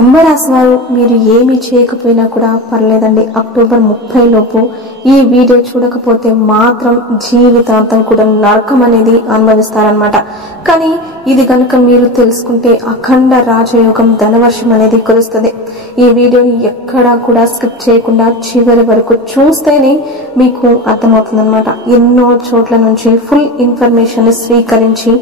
కుంభరాశి వారు మీరు ఏమి చేయకపోయినా కూడా పర్లేదండి. అక్టోబర్ 30 లోపు ఈ వీడియో చూడకపోతే మాత్రం జీవితాంతం కూడా నరకం అనేది అనుభవిస్తారనమాట. కానీ ఇది కనుక మీరు తెలుసుకుంటే అఖండ రాజయోగం ధనవర్షం అనేది కురుస్తుంది. ఈ వీడియోని ఎక్కడా కూడా స్కిప్ చేయకుండా చివరి వరకు చూస్తేనే మీకు అర్థమవుతుందన్నమాట. ఎన్నో చోట్ల నుంచి ఫుల్ ఇన్ఫర్మేషన్ స్వీకరించి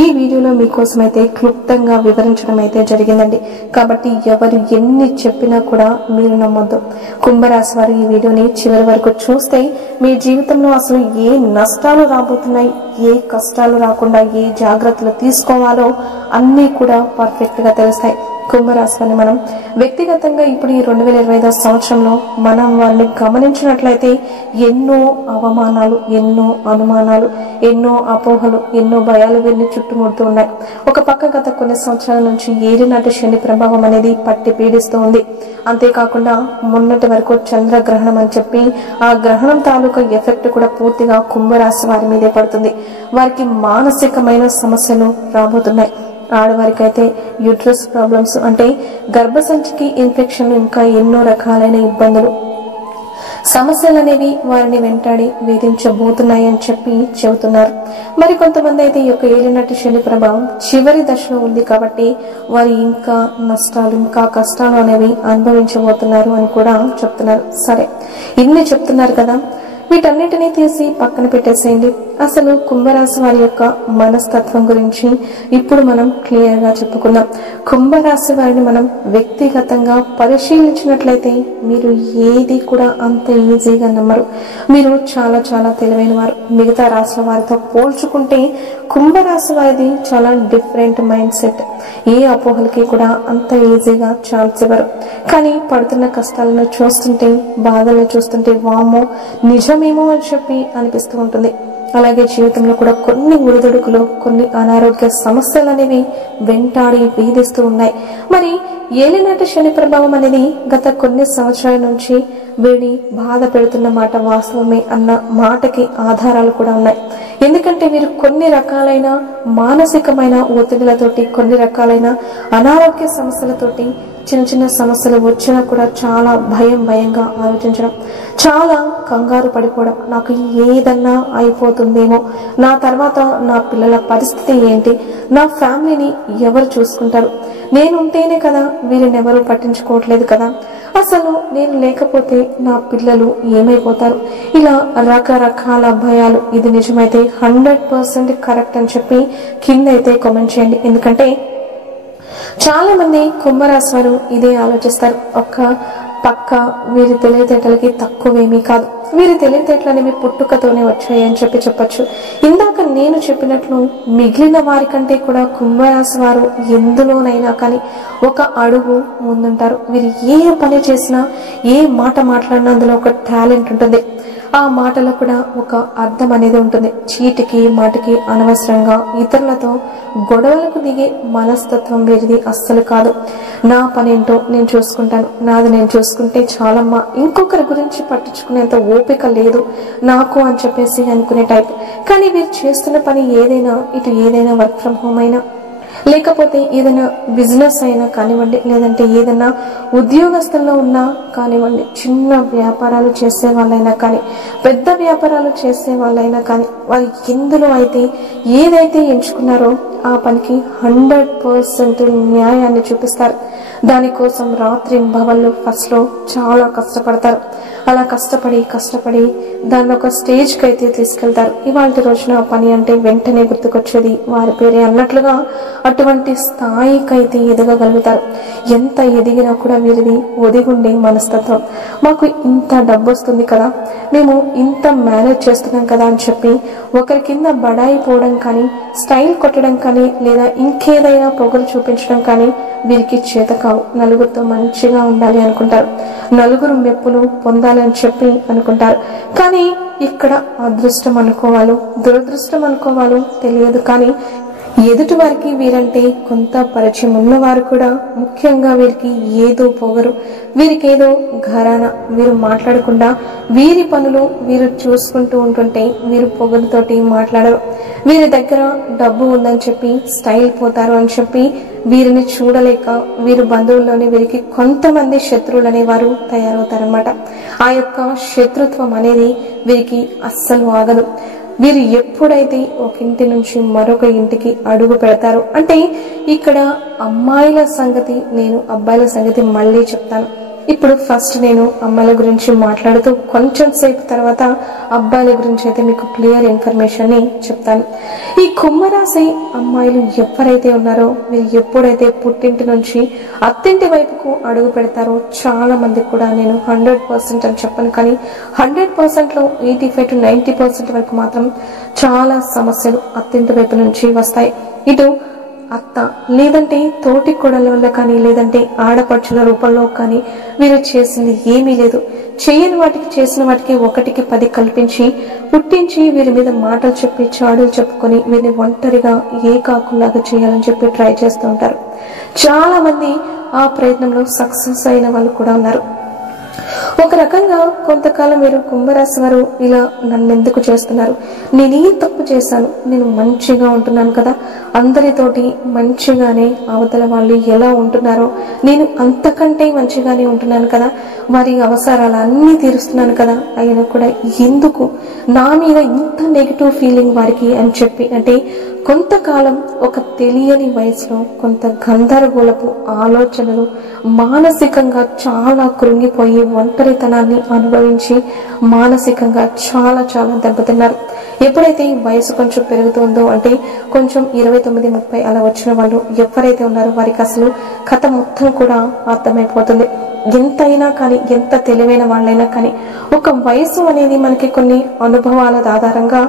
ఈ వీడియోలో మీకోసం అయితే క్లుప్తంగా వివరించడం అయితే జరిగిందండి. కాబట్టి ఎవరు ఎన్ని చెప్పినా కూడా మీరు నమ్మొద్దు. కుంభరాశి వారు ఈ వీడియోని చివరి వరకు చూస్తే మీ జీవితంలో అసలు ఏ నష్టాలు రాబోతున్నాయి, ఏ కష్టాలు రాకుండా ఏ జాగ్రత్తలు తీసుకోవాలో అన్నీ కూడా పర్ఫెక్ట్ గా తెలుస్తాయి. కుంభరాశి వారిని మనం వ్యక్తిగతంగా ఇప్పుడు ఈ 2025 సంవత్సరంలో మనం వారిని గమనించినట్లయితే ఎన్నో అవమానాలు, ఎన్నో అనుమానాలు, ఎన్నో అపోహలు, ఎన్నో భయాలు వీరిని చుట్టుముడుతూ ఉన్నాయి. ఒక పక్క గత కొన్ని సంవత్సరాల నుంచి ఏలినాటి శని ప్రభావం అనేది పట్టి పీడిస్తూ ఉంది. అంతేకాకుండా మొన్నటి వరకు చంద్రగ్రహణం అని చెప్పి ఆ గ్రహణం తాలూకా ఎఫెక్ట్ కూడా పూర్తిగా కుంభరాశి వారి మీదే పడుతుంది. వారికి మానసికమైన సమస్యలు రాబోతున్నాయి. ఆడవారికి అయితే యూట్రస్ ప్రాబ్లమ్స్ అంటే గర్భసంచికి ఇన్ఫెక్షన్, ఇంకా ఎన్నో రకాలైన ఇబ్బందులు, సమస్యలు అనేవి వారిని వెంటాడి వేధించబోతున్నాయని చెప్పి చెబుతున్నారు. మరి కొంతమంది అయితే ఈ యొక్క ఏలినాటి శని ప్రభావం చివరి దశలో ఉంది కాబట్టి వారు ఇంకా నష్టాలు, ఇంకా కష్టాలు అనేవి అనుభవించబోతున్నారు అని కూడా చెప్తున్నారు. సరే, ఇన్ని చెప్తున్నారు కదా, వీటన్నిటినీ తీసి పక్కన పెట్టేసేయండి. అసలు కుంభరాశి వారి యొక్క మనస్తత్వం గురించి ఇప్పుడు మనం క్లియర్ గా చెప్పుకుందాం. కుంభరాశి వారిని మనం వ్యక్తిగతంగా పరిశీలించినట్లయితే మీరు ఏది కూడా అంత ఈజీగా నమ్మరు. మీరు చాలా చాలా తెలివైన వారు. మిగతా రాశుల వారితో పోల్చుకుంటే కుంభరాశి వారిది చాలా డిఫరెంట్ మైండ్ సెట్. ఏ అపోహలకి కూడా అంత ఈజీగా ఛాన్స్ ఇవ్వరు. కానీ పడుతున్న కష్టాలను చూస్తుంటే, బాధలను చూస్తుంటే వామ్మో నిజమేమో అని చెప్పి అనిపిస్తూ ఉంటుంది. అలాగే జీవితంలో కూడా కొన్ని ఒడిదుడుకులు, కొన్ని అనారోగ్య సమస్యలు అనేవి వెంటాడి వేధిస్తూ ఉన్నాయి. మరి ఏలినాటి శని ప్రభావం అనేది గత కొన్ని సంవత్సరాల నుంచి వీడిని బాధ పెడుతున్న మాట వాస్తవమే అన్న మాటకి ఆధారాలు కూడా ఉన్నాయి. ఎందుకంటే వీరు కొన్ని రకాలైన మానసికమైన ఒత్తిడిలతోటి, కొన్ని రకాలైన అనారోగ్య సమస్యలతోటి, చిన్న చిన్న సమస్యలు వచ్చినా కూడా చాలా భయంగా ఆలోచించడం, చాలా కంగారు పడిపోవడం, నాకు ఏదన్నా అయిపోతుందేమో, నా తర్వాత నా పిల్లల పరిస్థితి ఏంటి, నా ఫ్యామిలీని ఎవరు చూసుకుంటారు, నేనుంటేనే కదా వీరిని ఎవరు పట్టించుకోవట్లేదు కదా, అసలు నేను లేకపోతే నా పిల్లలు ఏమైపోతారు, ఇలా రకరకాల భయాలు. ఇది నిజమైతే 100% కరెక్ట్ అని చెప్పి కింద అయితే కామెంట్ చేయండి. ఎందుకంటే చాలా మంది కుంభరాశి వారు ఇదే ఆలోచిస్తారు. ఒక్క పక్క వీరి తెలివితేటలకి తక్కువేమీ కాదు. వీరి తెలివితేటలు అనేవి పుట్టుకతోనే వచ్చాయి అని చెప్పి చెప్పచ్చు. ఇందాక నేను చెప్పినట్లు మిగిలిన వారి కంటే కూడా కుంభరాశి వారు ఎందులోనైనా కానీ ఒక అడుగు ముందుంటారు. వీరు ఏ పని చేసినా, ఏ మాట మాట్లాడినా అందులో ఒక టాలెంట్ ఉంటుంది. ఆ మాటలో కూడా ఒక అర్థం అనేది ఉంటుంది. చీటికి మాటికి అనవసరంగా ఇతరులతో గొడవలకు దిగే మనస్తత్వం వీరిది అస్సలు కాదు. నా పనేంటో నేను చూసుకుంటాను, నాది నేను చూసుకుంటే చాలమ్మా, ఇంకొకరి గురించి పట్టించుకునేంత ఓపిక లేదు నాకు అని చెప్పేసి అనుకునే టైప్. కానీ వీరు చేస్తున్న పని ఏదైనా, ఇటు ఏదైనా వర్క్ ఫ్రమ్ హోమ్ అయినా, లేకపోతే ఏదైనా బిజినెస్ అయినా కానివ్వండి, లేదంటే ఏదైనా ఉద్యోగస్తుల్లో ఉన్నా కానివ్వండి, చిన్న వ్యాపారాలు చేసే వాళ్ళైనా కానీ, పెద్ద వ్యాపారాలు చేసే వాళ్ళైనా కానీ, వారు ఎందులో అయితే ఏదైతే ఎంచుకున్నారో ఆ పనికి 100% న్యాయాన్ని చూపిస్తారు. దానికోసం రాత్రి భవన్లు ఫస్ట్ లో చాలా కష్టపడతారు. అలా కష్టపడి దాన్ని ఒక స్టేజ్ కి అయితే తీసుకెళ్తారు. ఇవాళ రోజున పని అంటే వెంటనే గుర్తుకొచ్చేది వారి పేరే అన్నట్లుగా అటువంటి స్థాయికైతే ఎదగగలుగుతారు. ఎంత ఎదిగినా కూడా వీరిది ఒదిగుండే మనస్తత్వం. మాకు ఇంత డబ్బు వస్తుంది కదా, మేము ఇంత మేనేజ్ చేస్తున్నాం కదా అని చెప్పి ఒకరి కింద బడాయిపోవడం కానీ, స్టైల్ కొట్టడం కానీ, లేదా ఇంకేదైనా పొగరు చూపించడం కానీ వీరికి చేత కావు. నలుగురితో మంచిగా ఉండాలి అనుకుంటారు, నలుగురు మెప్పులు పొందాలి అని చెప్పి అనుకుంటారు. కానీ ఇక్కడ అదృష్టం అనుకోవాలో దురదృష్టం అనుకోవాలో తెలియదు. కానీ ఎదుటి వారికి వీరంటే కొంత పరిచయం ఉన్నవారు కూడా ముఖ్యంగా వీరికి ఏదో పొగరు, వీరికేదో ఘరానా, వీరు మాట్లాడకుండా వీరి పనులు వీరు చూసుకుంటూ ఉంటుంటే వీరు పొగరుతోటి మాట్లాడరు. వీరి దగ్గర డబ్బు ఉందని చెప్పి స్టైల్ పోతారు అని చెప్పి వీరిని చూడలేక వీరి బంధువుల్లోనే వీరికి కొంతమంది శత్రువులు అనేవారు తయారవుతారన్నమాట. ఆ యొక్క శత్రుత్వం అనేది వీరికి అస్సలు ఆగదు. వీరు ఎప్పుడైతే ఒక ఇంటి నుంచి మరొక ఇంటికి అడుగు పెడతారు అంటే, ఇక్కడ అమ్మాయిల సంగతి నేను అబ్బాయిల సంగతి మళ్ళీ చెప్తాను. ఇప్పుడు ఫస్ట్ నేను అమ్మాయిల గురించి మాట్లాడుతూ కొంచెం సేపు తర్వాత అబ్బాయిల గురించి అయితే మీకు క్లియర్ ఇన్ఫర్మేషన్ ని చెప్తాను. ఈ కుంభరాశి అమ్మాయిలు ఎవరైతే ఉన్నారో వీరు ఎప్పుడైతే పుట్టింటి నుంచి అత్తింటి వైపుకు అడుగు పెడతారో, చాలా మంది కూడా నేను 100% అని చెప్పను, కానీ 100%లో 85 to 90% వరకు మాత్రం చాలా సమస్యలు అత్తింటి వైపు నుంచి వస్తాయి. ఇటు అత్త లేదంటే తోటి కోడల వల్ల కానీ, లేదంటే ఆడపడుచుల రూపంలో కానీ వీరు చేసింది ఏమీ లేదు. చేయని వాటికి చేసిన వాటికి 1కి 10 కల్పించి పుట్టించి వీరి మీద మాటలు చెప్పి చాడులు చెప్పుకొని వీరిని ఒంటరిగా ఏకాకులాగా చేయాలని చెప్పి ట్రై చేస్తూ ఉంటారు. చాలా మంది ఆ ప్రయత్నంలో సక్సెస్ అయిన వాళ్ళు కూడా ఉన్నారు. ఒక రకంగా కొంతకాలం మీరు కుంభరాశి వారు ఇలా నన్ను ఎందుకు చేస్తున్నారు, నేనేం తప్పు చేశాను, నేను మంచిగా ఉంటున్నాను కదా, అందరితోటి మంచిగానే అవతల వాళ్ళు ఎలా ఉంటున్నారో నేను అంతకంటే మంచిగానే ఉంటున్నాను కదా, వారి అవసరాలు అన్నీ తీరుస్తున్నాను కదా, అయినా కూడా ఎందుకు నా మీద ఇంత నెగిటివ్ ఫీలింగ్ వారికి అని చెప్పి, అంటే కొంతకాలం ఒక తెలియని వయసులో కొంత గందరగోళపు ఆలోచనలు, మానసికంగా చాలా కృంగిపోయి ఒంటరితనాన్ని అనుభవించి మానసికంగా చాలా చాలా దెబ్బతిన్నారు. ఎప్పుడైతే వయసు కొంచెం పెరుగుతుందో, అంటే కొంచెం 29, 30 అలా వచ్చిన వాళ్ళు ఎవరైతే ఉన్నారో వారికి అసలు కథ మొత్తం కూడా అర్థమైపోతుంది. ఎంతైనా కానీ, ఎంత తెలివైన వాళ్ళైనా కానీ ఒక వయసు అనేది మనకి కొన్ని అనుభవాల ఆధారంగా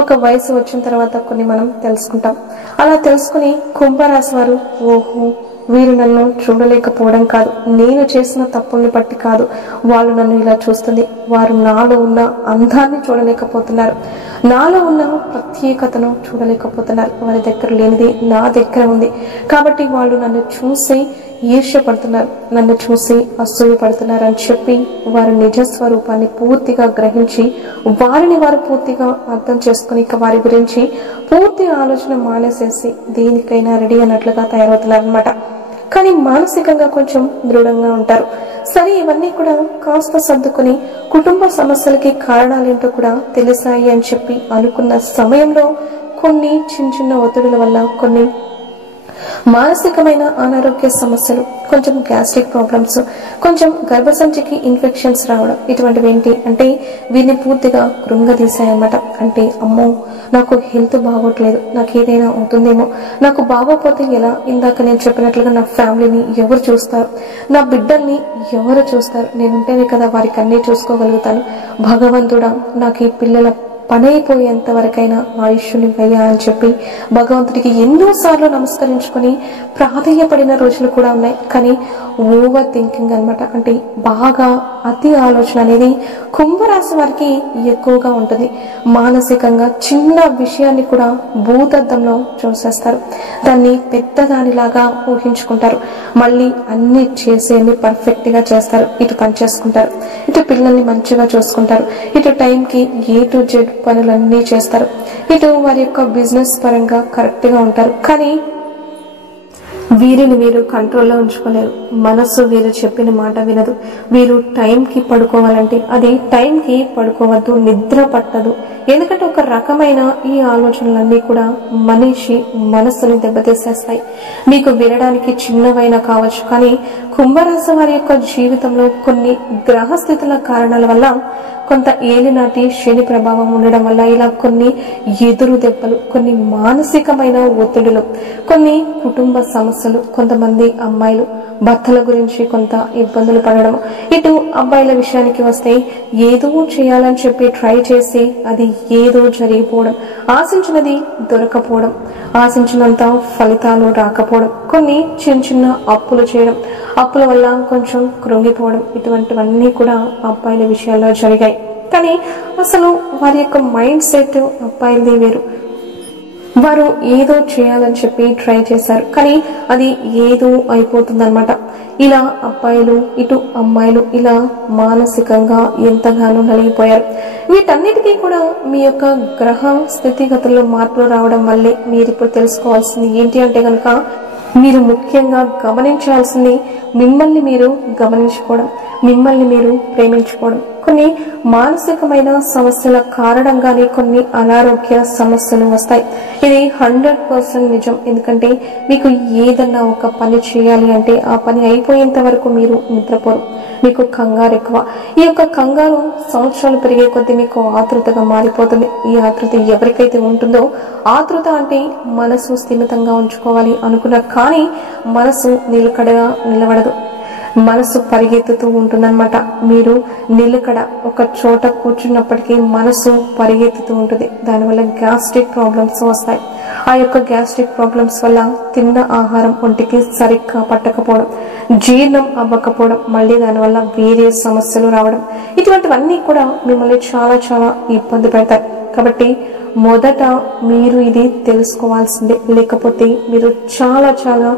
ఒక వయసు వచ్చిన తర్వాత కొన్ని మనం తెలుసుకుంటాం. అలా తెలుసుకుని కుంభరాశి వారు ఓహో వీరు నన్ను చూడలేకపోవడం కాదు, నేను చేసిన తప్పుల్ని బట్టి కాదు వాళ్ళు నన్ను ఇలా చూస్తుంది, వారు నాలో ఉన్న అందాన్ని చూడలేకపోతున్నారు, నాలో ఉన్న ప్రత్యేకతను చూడలేకపోతున్నారు, వారి దగ్గర లేనిది నా దగ్గర ఉంది కాబట్టి వాళ్ళు నన్ను చూసి ఈర్ష్యపడుతున్నారు, నన్ను చూసి అసూయ పడుతున్నారు అని చెప్పి వారి నిజస్వరూపాన్ని పూర్తిగా గ్రహించి వారిని వారు పూర్తిగా అర్థం చేసుకుని ఇక వారి గురించి పూర్తి ఆలోచన మానేసేసి దేనికైనా రెడీ అన్నట్లుగా తయారవుతున్నారు అనమాట. కానీ మానసికంగా కొంచెం దృఢంగా ఉంటారు. సరే, ఇవన్నీ కూడా కాస్త సర్దుకుని కుటుంబ సమస్యలకి కారణాలేంటో కూడా తెలిసాయి అని చెప్పి అనుకున్న సమయంలో కొన్ని చిన్న ఒత్తిడుల వల్ల కొన్ని మానసికమైన అనారోగ్య సమస్యలు, కొంచెం గ్యాస్ట్రిక్ ప్రాబ్లమ్స్, కొంచెం గర్భసంచికి ఇన్ఫెక్షన్స్ రావడం, ఇటువంటివి ఏంటి అంటే వీరిని పూర్తిగా కృంగదీశాయన్నమాట. అంటే అమ్మో నాకు హెల్త్ బాగోట్లేదు, నాకు ఏదైనా అవుతుందేమో, నాకు బాగోపోతే ఎలా, ఇందాక నేను చెప్పినట్లుగా నా ఫ్యామిలీని ఎవరు చూస్తారు, నా బిడ్డల్ని ఎవరు చూస్తారు, నేనుంటేనే కదా వారికి అన్నీ చూసుకోగలుగుతాను, భగవంతుడా నాకు ఈ పిల్లల పనైపోయేంత వరకైనా ఆయుష్నివ్వయ్యా అని చెప్పి భగవంతుడికి ఎన్నోసార్లు నమస్కరించుకొని ప్రాధేయపడిన రోజులు కూడా ఉన్నాయి. కానీ ఓవర్ థింకింగ్ అనమాట, అంటే బాగా అతి ఆలోచన అనేది కుంభరాశి వారికి ఎక్కువగా ఉంటుంది. మానసికంగా చిన్న విషయాన్ని కూడా భూతద్దంలో చూసేస్తారు, దాన్ని పెద్దదానిలాగా ఊహించుకుంటారు, మళ్ళీ అన్ని చేసేది పర్ఫెక్ట్ గా చేస్తారు, ఇటు పని చేసుకుంటారు, ఇటు పిల్లల్ని మంచిగా చూసుకుంటారు, ఇటు టైంకి A to Z పనులన్నీ చేస్తారు, ఇటు వారి యొక్క బిజినెస్ పరంగా కరెక్ట్ గా ఉంటారు. కానీ వీరిని వీరు కంట్రోల్లో ఉంచుకోలేరు, మనస్సు వీరు చెప్పిన మాట వినదు. వీరు టైంకి పడుకోవాలంటే అది టైంకి పడుకోవద్దు, నిద్ర పట్టదు. ఎందుకంటే ఒక రకమైన ఈ ఆలోచనలన్నీ కూడా మనిషి మనస్సుని దెబ్బతీసేస్తాయి. మీకు వినడానికి చిన్నవైనా కావచ్చు, కానీ కుంభరాశి వారి యొక్క జీవితంలో కొన్ని గ్రహస్థితుల కారణాల వల్ల, కొంత ఏలినాటి శని ప్రభావం ఉండడం వల్ల ఇలా కొన్ని ఎదురు దెబ్బలు, కొన్ని మానసికమైన ఒత్తిడులు, కొన్ని కుటుంబ సమస్యలు, కొంతమంది అమ్మాయిలు భర్తల గురించి కొంత ఇబ్బందులు పడడం, ఇటు అబ్బాయిల విషయానికి వస్తే ఏదో చేయాలని చెప్పి ట్రై చేసి అది ఏదో జరిగిపోవడం, ఆశించినది దొరకపోవడం, ఆశించినంత ఫలితాలు రాకపోవడం, కొన్ని చిన్న అప్పులు చేయడం, అప్పుల వల్ల కొంచెం కృంగిపోవడం, ఇటువంటివన్నీ కూడా అబ్బాయిల విషయాల్లో జరిగాయి. కానీ అసలు వారి యొక్క మైండ్ సెట్ అబ్బాయిలది వేరు. వారు ఏదో చేయాలని చెప్పి ట్రై చేశారు, కానీ అది ఏదో అయిపోతుందన్నమాట. ఇలా అబ్బాయిలు ఇటు అమ్మాయిలు ఇలా మానసికంగా ఎంతగానో నలిగిపోయారు. వీటన్నిటికీ కూడా మీ యొక్క గ్రహ స్థితిగతుల్లో మార్పులు రావడం వల్లే. మీరు ఇప్పుడు తెలుసుకోవాల్సింది ఏంటి అంటే కనుక, మీరు ముఖ్యంగా గమనించాల్సింది మిమ్మల్ని మీరు గమనించుకోవడం, మిమ్మల్ని మీరు ప్రేమించుకోవడం. కొన్ని మానసికమైన సమస్యల కారణంగానే కొన్ని అనారోగ్య సమస్యలు వస్తాయి. ఇది 100% నిజం. ఎందుకంటే మీకు ఏదన్నా ఒక పని చేయాలి అంటే ఆ పని అయిపోయేంత వరకు మీరు నిద్రపోరు. మీకు కంగారు ఎక్కువ. ఈ యొక్క కంగారు సంవత్సరాలు పెరిగే కొద్దీ మీకు ఆతృతగా మారిపోతుంది. ఈ ఆతృత ఎవరికైతే ఉంటుందో, ఆతృత అంటే మనసు స్థిమితంగా ఉంచుకోవాలి అనుకున్నా కానీ మనసు నిలకడగా నిలబడదు, మనసు పరిగెత్తుతూ ఉంటుందన్నమాట. మీరు నిలకడ ఒక చోట కూర్చున్నప్పటికీ మనసు పరిగెత్తుతూ ఉంటుంది. దానివల్ల గ్యాస్ట్రిక్ ప్రాబ్లమ్స్ వస్తాయి. ఆ యొక్క గ్యాస్ట్రిక్ ప్రాబ్లమ్స్ వల్ల తిన్న ఆహారం ఒంటికి సరిగ్గా పట్టకపోవడం, జీర్ణం అవ్వకపోవడం, మళ్ళీ దానివల్ల వేరే సమస్యలు రావడం, ఇటువంటివన్నీ కూడా మిమ్మల్ని చాలా చాలా ఇబ్బంది పెడతాయి. కాబట్టి మొదట మీరు ఇది తెలుసుకోవాల్సిందే, లేకపోతే మీరు చాలా చాలా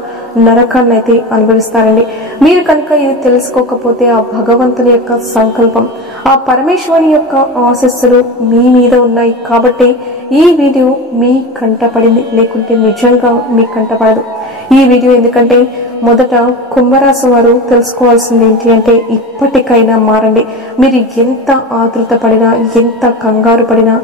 నరకాన్ని అయితే అనుభవిస్తారండి. మీరు కనుక ఇది తెలుసుకోకపోతే ఆ భగవంతుని యొక్క సంకల్పం, ఆ పరమేశ్వరుని యొక్క ఆశీస్సులు మీ మీద ఉన్నాయి కాబట్టి ఈ వీడియో మీ కంటపడింది, లేకుంటే నిజంగా మీ కంటపడదు ఈ వీడియో. ఎందుకంటే మొదట కుంభరాశి వారు తెలుసుకోవాల్సింది ఏంటి అంటే, ఇప్పటికైనా మారండి. మీరు ఎంత ఆతృత పడినా, ఎంత కంగారు పడినా,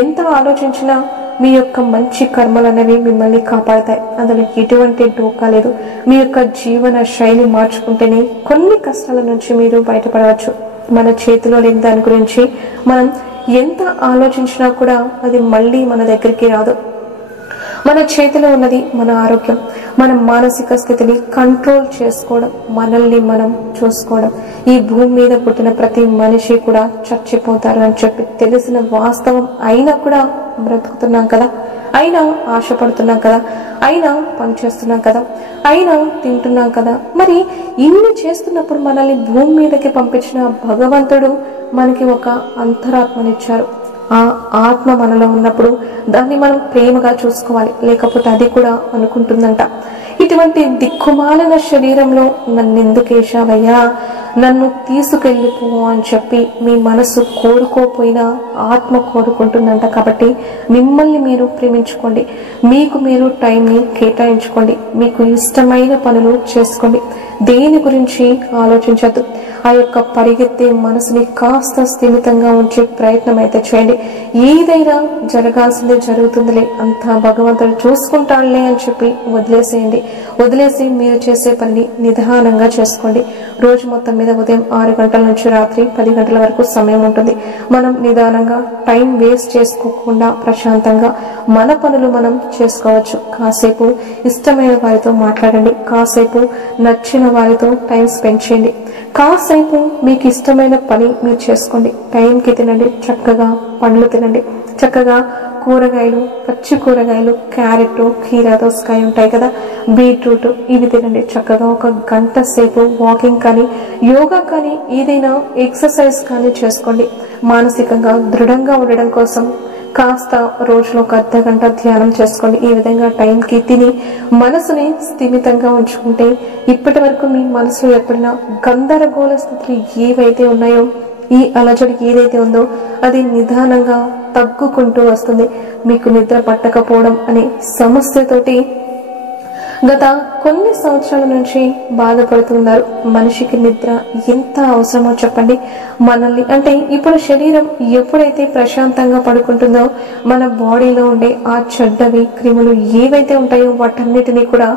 ఎంత ఆలోచించినా మీ యొక్క మంచి కర్మలు అనేవి మిమ్మల్ని కాపాడతాయి. అందులో ఎటువంటి డోకా లేదు. మీ యొక్క జీవన శైలి మార్చుకుంటేనే కొన్ని కష్టాల నుంచి మీరు బయటపడవచ్చు. మన చేతిలో లేని దాని గురించి మనం ఎంత ఆలోచించినా కూడా అది మళ్ళీ మన దగ్గరికి రాదు. మన చేతిలో ఉన్నది మన ఆరోగ్యం, మన మానసిక స్థితిని కంట్రోల్ చేసుకోవడం, మనల్ని మనం చూసుకోవడం. ఈ భూమి మీద పుట్టిన ప్రతి మనిషి కూడా చచ్చిపోతారు అని చెప్పి తెలిసిన వాస్తవం అయినా కూడా బ్రతుకుతున్నాం కదా, అయినా ఆశపడుతున్నాం కదా, అయినా పనిచేస్తున్నాం కదా, అయినా తింటున్నాం కదా. మరి ఇన్ని చేస్తున్నప్పుడు మనల్ని భూమి మీదకి పంపించిన భగవంతుడు మనకి ఒక అంతరాత్మనిచ్చారు. ఆ ఆత్మ మనలో ఉన్నప్పుడు దాన్ని మనం ప్రేమగా చూసుకోవాలి, లేకపోతే అది కూడా అనుకుంటుందంట, ఇటువంటి దిక్కుమాలిన శరీరంలో నన్నెందుకేశావయ్యా, నన్ను తీసుకెళ్ళిపో అని చెప్పి మీ మనసు కోరుకోపోయినా ఆత్మ కోరుకుంటుందంట. కాబట్టి మిమ్మల్ని మీరు ప్రేమించుకోండి, మీకు మీరు టైంని కేటాయించుకోండి, మీకు ఇష్టమైన పనులు చేసుకోండి, దేని గురించి ఆలోచించద్దు. ఆ యొక్క పరిగెత్తే మనసుని కాస్త స్థిమితంగా ఉంచే ప్రయత్నం అయితే చేయండి. ఏదైనా జరగాల్సిందే జరుగుతుందిలే, అంతా భగవంతుడు చూసుకుంటాడులే అని చెప్పి వదిలేసేయండి. వదిలేసి మీరు చేసే పనిని నిదానంగా చేసుకోండి. రోజు మొత్తం మీద ఉదయం 6 గంటల నుంచి రాత్రి 10 గంటల వరకు సమయం ఉంటుంది. మనం నిదానంగా టైం వేస్ట్ చేసుకోకుండా ప్రశాంతంగా మన పనులు మనం చేసుకోవచ్చు. కాసేపు ఇష్టమైన వారితో మాట్లాడండి, కాసేపు నచ్చిన వారితో టైం స్పెండ్ చేయండి, కాసేపు మీకు ఇష్టమైన పని మీరు చేసుకోండి. టైంకి తినండి, చక్కగా పండ్లు తినండి, చక్కగా కూరగాయలు, పచ్చి కూరగాయలు, క్యారెట్, కీరా, దోసకాయ ఉంటాయి కదా, బీట్రూట్, ఇవి తినండి. చక్కగా 1 గంట సేపు వాకింగ్ కానీ యోగా కానీ ఏదైనా ఎక్సర్సైజ్ కానీ చేసుకోండి. మానసికంగా దృఢంగా ఉండడం కోసం కాస్త రోజులో 1 అర్ధ గంట ధ్యానం చేసుకోండి. ఈ విధంగా టైంకి తిని మనసుని స్థిమితంగా ఉంచుకుంటే ఇప్పటి వరకు మీ మనసులో ఎప్పుడైనా గందరగోళ స్థితులు ఏవైతే ఉన్నాయో, ఈ అలజడి ఏదైతే ఉందో అది నిదానంగా తగ్గుకుంటూ వస్తుంది. మీకు నిద్ర పట్టకపోవడం అనే సమస్యతోటి గత కొన్ని సంవత్సరాల నుంచి బాధపడుతున్నారు. మనిషికి నిద్ర ఎంత అవసరమో చెప్పండి. మనల్ని అంటే ఇప్పుడు శరీరం ఎప్పుడైతే ప్రశాంతంగా పడుకుంటుందో మన బాడీలో ఉండే ఆ చెడ్డవి క్రిములు ఏవైతే ఉంటాయో వాటన్నిటినీ కూడా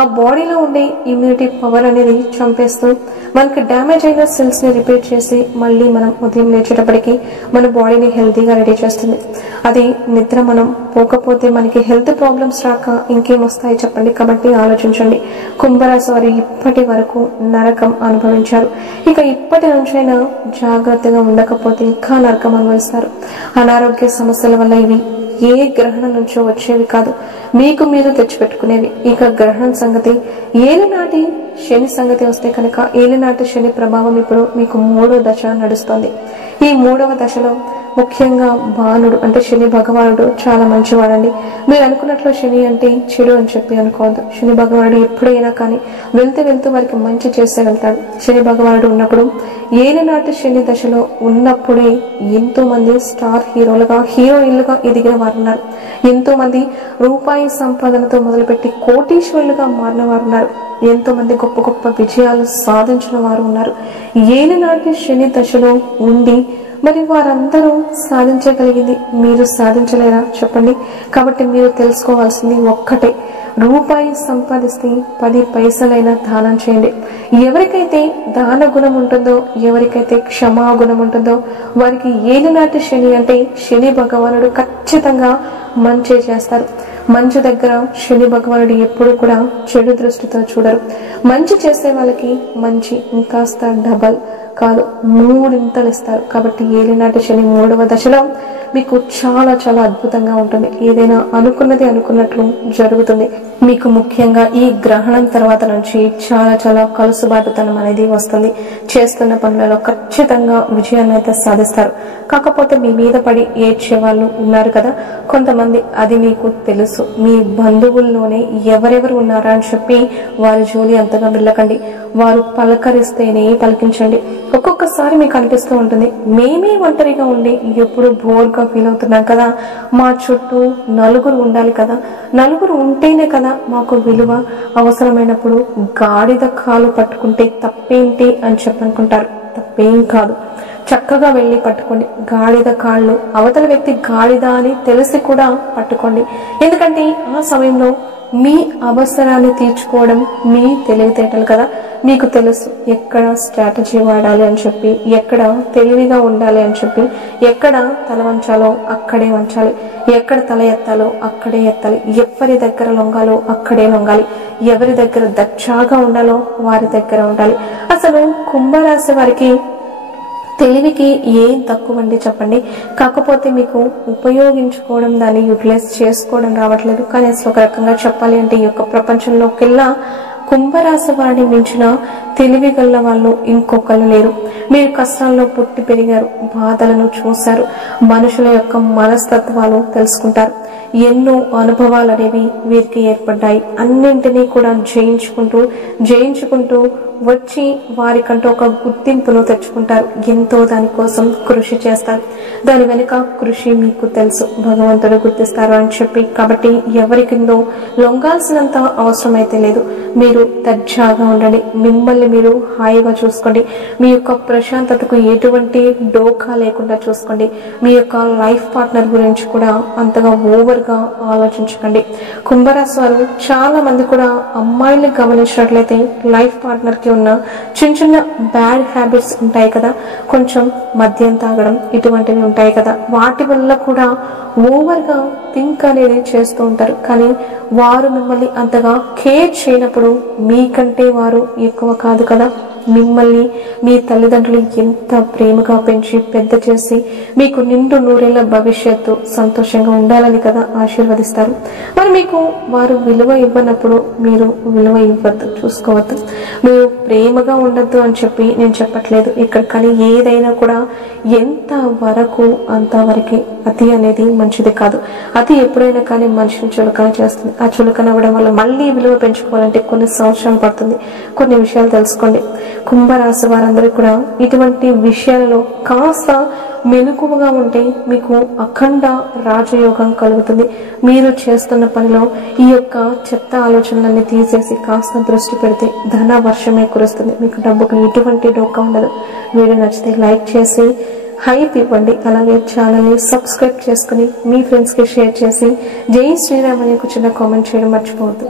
ఆ బాడీలో ఉండే ఇమ్యూనిటీ పవర్ అనేది చంపేస్తూ మనకి డ్యామేజ్ అయిన సెల్స్ ని రిపేర్ చేసి మళ్ళీ మనం ఉదయం లేచేటప్పటికి మన బాడీని హెల్తీగా రెడీ చేస్తుంది. అది నిద్ర మనం పోకపోతే మనకి హెల్త్ ప్రాబ్లమ్స్ రాక ఇంకేం వస్తాయి చెప్పండి. కాబట్టి ఆలోచించండి. కుంభరాశి వారు ఇప్పటి వరకు నరకం అనుభవించారు. ఇక ఇప్పటి నుంచైనా జాగ్రత్తగా ఉండకపోతే ఇంకా నరకం అనుభవిస్తారు. అనారోగ్య సమస్యల వల్ల ఇవి ఏ గ్రహణం నుంచో వచ్చేవి కాదు. మీకు మీరు తెచ్చిపెట్టుకునేవి. ఇక గ్రహణం సంగతి, ఏలినాటి శని సంగతి వస్తే కనుక ఏలినాటి శని ప్రభావం ఇప్పుడు మీకు 3వ దశ నడుస్తుంది. ఈ 3వ దశలో ముఖ్యంగా బాణుడు అంటే శని భగవానుడు చాలా మంచివాడండి. మీరు అనుకున్నట్లు శని అంటే చెడు అని చెప్పి అనుకోవద్దు. శని భగవానుడు ఎప్పుడైనా కానీ వెళ్తూ వారికి మంచి చేసే వెళ్తాడు. శని భగవానుడు ఉన్నప్పుడు ఏలినాటి శని దశలో ఉన్నప్పుడే ఎంతో మంది స్టార్ హీరోలుగా హీరోయిన్లుగా ఎదిగిన వారు ఉన్నారు. ఎంతో మంది రూపాయి సంపాదనతో మొదలుపెట్టి కోటీశ్వరులుగా మారిన వారు ఉన్నారు. ఎంతో మంది గొప్ప గొప్ప విజయాలు సాధించిన వారు ఉన్నారు ఏలినాటి శని దశలో ఉండి. మరి వారందరూ సాధించగలిగింది మీరు సాధించలేరా చెప్పండి? కాబట్టి మీరు తెలుసుకోవాల్సింది ఒక్కటే, రూపాయి సంపాదిస్తే 10 పైసలైనా దానం చేయండి. ఎవరికైతే దాన గుణం ఉంటుందో, ఎవరికైతే క్షమాగుణం ఉంటుందో వారికి ఏలినాటి శని అంటే శని భగవానుడు ఖచ్చితంగా మంచి చేస్తారు. మంచి దగ్గర శని భగవానుడు ఎప్పుడు కూడా చెడు దృష్టితో చూడరు. మంచి చేసే వాళ్ళకి మంచి ఇంకాస్త డబల్ కాదు 3 ఇస్తారు. కాబట్టి ఏలినాటి శని 3వ దశలో మీకు చాలా చాలా అద్భుతంగా ఉంటుంది. ఏదైనా అనుకున్నది అనుకున్నట్లు జరుగుతుంది. మీకు ముఖ్యంగా ఈ గ్రహణం తర్వాత నుంచి చాలా చాలా కలుసుబాటుతనం అనేది వస్తుంది. చేస్తున్న పనులలో ఖచ్చితంగా విజయాన్ని అయితే సాధిస్తారు. కాకపోతే మీ మీద పడి ఏడ్చే వాళ్ళు ఉన్నారు కదా కొంతమంది, అది మీకు తెలుసు. మీ బంధువుల్లోనే ఎవరెవరు ఉన్నారా అని చెప్పి వారి జోలి అంతగా వెళ్ళకండి. వారు పలకరిస్తేనే పలికించండి. ఒక్కొక్కసారి మీకు అనిపిస్తూ ఉంటుంది, మేమే ఒంటరిగా ఉండి ఎప్పుడు బోర్గా ఫీల్ అవుతున్నాం కదా, మా చుట్టూ నలుగురు ఉండాలి కదా, నలుగురు ఉంటేనే కదా మాకు విలువ, అవసరమైనప్పుడు గాడిద కాలు పట్టుకుంటే తప్పేంటి అని చెప్పనుకుంటారు. తప్పేం కాదు, చక్కగా వెళ్ళి పట్టుకోండి. గాడిద కాళ్ళు అవతల వ్యక్తి గాడిద అని తెలిసి కూడా పట్టుకోండి. ఎందుకంటే ఆ సమయంలో మీ అవసరాన్ని తీర్చుకోవడం మీ తెలివితేటలు కదా. మీకు తెలుసు ఎక్కడ స్ట్రాటజీ వాడాలి అని చెప్పి, ఎక్కడ తెలివిగా ఉండాలి అని చెప్పి, ఎక్కడ తల వంచాలో అక్కడే వంచాలి, ఎక్కడ తల ఎత్తాలో అక్కడే ఎత్తాలి, ఎవరి దగ్గర లొంగాలో అక్కడే లొంగాలి, ఎవరి దగ్గర దచ్చాగా ఉండాలో వారి దగ్గర ఉండాలి. అసలు కుంభరాశి వారికి తెలివికి ఏం తక్కువ అండి చెప్పండి? కాకపోతే మీకు ఉపయోగించుకోవడం, దాన్ని యూటిలైజ్ చేసుకోవడం రావట్లేదు. కానీ అసలు ఒక రకంగా చెప్పాలి అంటే ఈ యొక్క ప్రపంచంలోకెల్లా కుంభరాశి వారిని మించిన తెలివి గల్ల వాళ్ళు ఇంకొకరు లేరు. మీరు కష్టాల్లో పుట్టి పెరిగారు, బాధలను చూశారు, మనుషుల యొక్క మనస్తత్వాలు తెలుసుకుంటారు. ఎన్నో అనుభవాలు అనేవి వీరికి ఏర్పడ్డాయి. అన్నింటినీ కూడా జయించుకుంటూ వచ్చి వారికంటూ ఒక గుర్తింపును తెచ్చుకుంటారు. ఎంతో దానికోసం కృషి చేస్తారు. దాని వెనుక కృషి మీకు తెలుసు, భగవంతుడు గుర్తిస్తారు అని చెప్పి. కాబట్టి ఎవరికిందో లొంగాల్సినంత అవసరం అయితే లేదు. మీరు దర్జాగా ఉండండి, మిమ్మల్ని మీరు హాయిగా చూసుకోండి, మీ యొక్క ప్రశాంతతకు ఎటువంటి డోకా లేకుండా చూసుకోండి. మీ యొక్క లైఫ్ పార్ట్నర్ గురించి కూడా అంతగా ఓవర్గా ఆలోచించకండి. కుంభరాశి వారు చాలా మంది కూడా అమ్మాయిల్ని గమనించినట్లయితే లైఫ్ పార్ట్నర్ కి ఉన్న చిన్న బ్యాడ్ హ్యాబిట్స్ ఉంటాయి కదా, కొంచెం మద్యం తాగడం ఇటువంటివి ఉంటాయి కదా, వాటి వల్ల కూడా ఓవర్గా థింక్ అనేది చేస్తూ ఉంటారు. కానీ వారు మిమ్మల్ని అంతగా కేర్ చేయనప్పుడు మీకంటే వారు ఎక్కువ కాదు కదా. మిమ్మల్ని మీ తల్లిదండ్రులు ఎంత ప్రేమగా పెంచి పెద్ద చేసి మీకు నిండు నూరేళ్ల భవిష్యత్తు సంతోషంగా ఉండాలని కదా ఆశీర్వదిస్తారు. మరి మీకు వారు విలువ ఇవ్వనప్పుడు మీరు విలువ ఇవ్వద్దు, చూసుకోవద్దు. మీరు ప్రేమగా ఉండద్దు అని చెప్పి నేను చెప్పట్లేదు ఇక్కడ. కానీ ఏదైనా కూడా ఎంత వరకు అంతవరకే. అతి అనేది మంచిది కాదు. అతి ఎప్పుడైనా కానీ మనిషిని చులకన చేస్తుంది. ఆ చులకన అవ్వడం వల్ల మళ్ళీ విలువ పెంచుకోవాలంటే కొన్ని సంవత్సరాలు పడుతుంది. కొన్ని విషయాలు తెలుసుకోండి. కుంభరాశి వారందరూ కూడా ఇటువంటి విషయాలలో కాస్త మెలకువగా ఉంటే మీకు అఖండ రాజయోగం కలుగుతుంది. మీరు చేస్తున్న పనిలో ఈ యొక్క చెత్త ఆలోచనలన్నీ తీసేసి కాస్త దృష్టి పెడితే ధన వర్షమే కురుస్తుంది. మీకు డబ్బుకు ఎటువంటి డోకా ఉండదు. వీడియో నచ్చితే లైక్ చేసి హైప్ ఇవ్వండి. అలాగే ఛానల్ని సబ్స్క్రైబ్ చేసుకుని మీ ఫ్రెండ్స్కి షేర్ చేసి జై శ్రీరామ్ అని ఒక చిన్న కామెంట్ చేయడం మర్చిపోవద్దు.